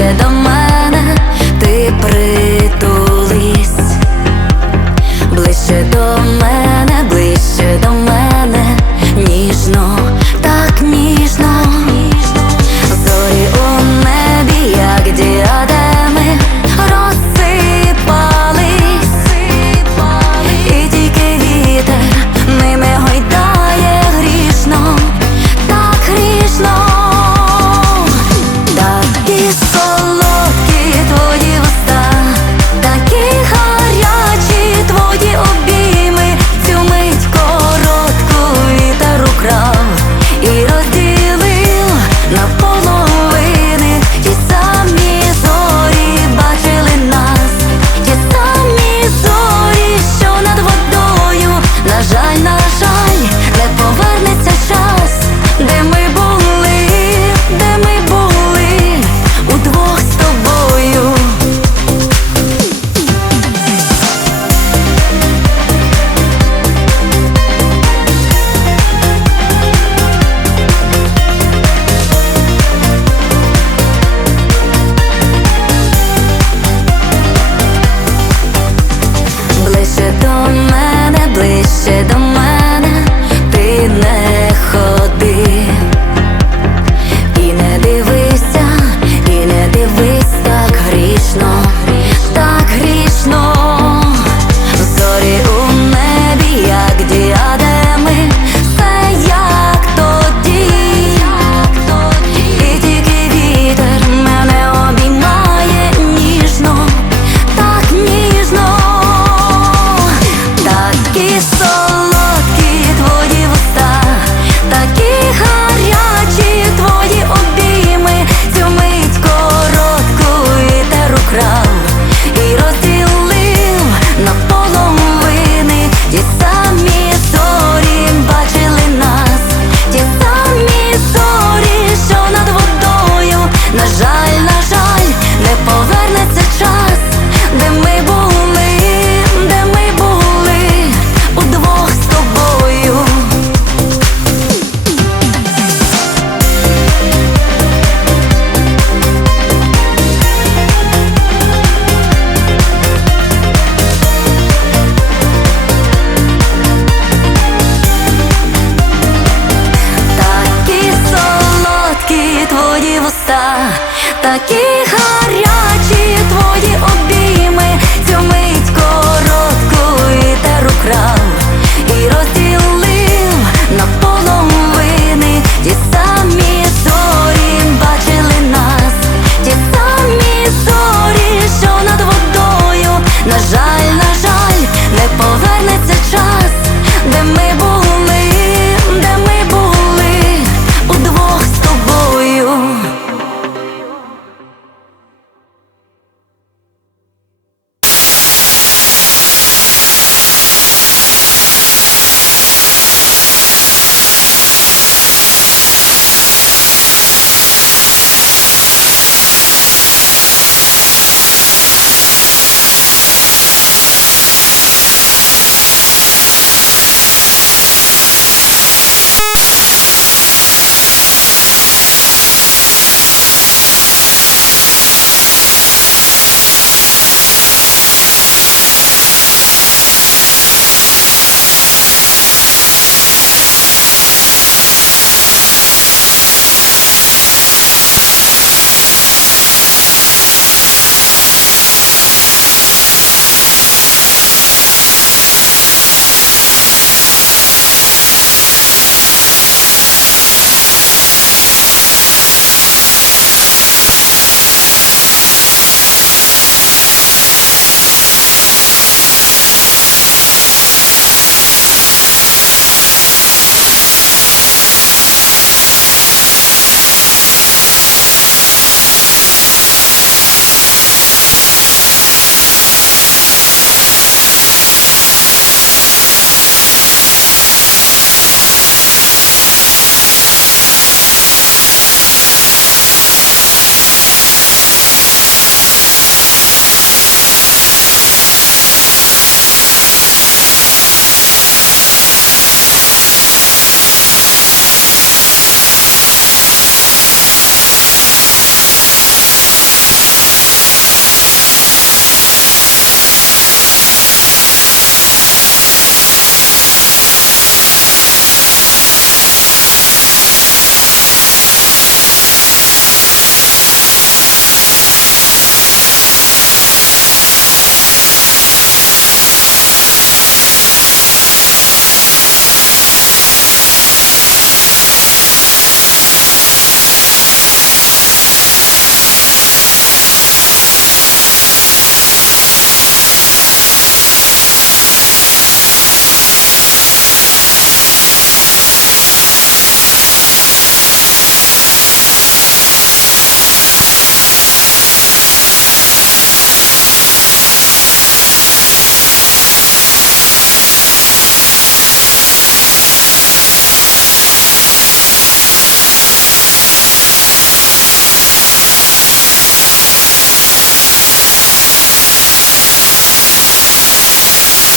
切的梦。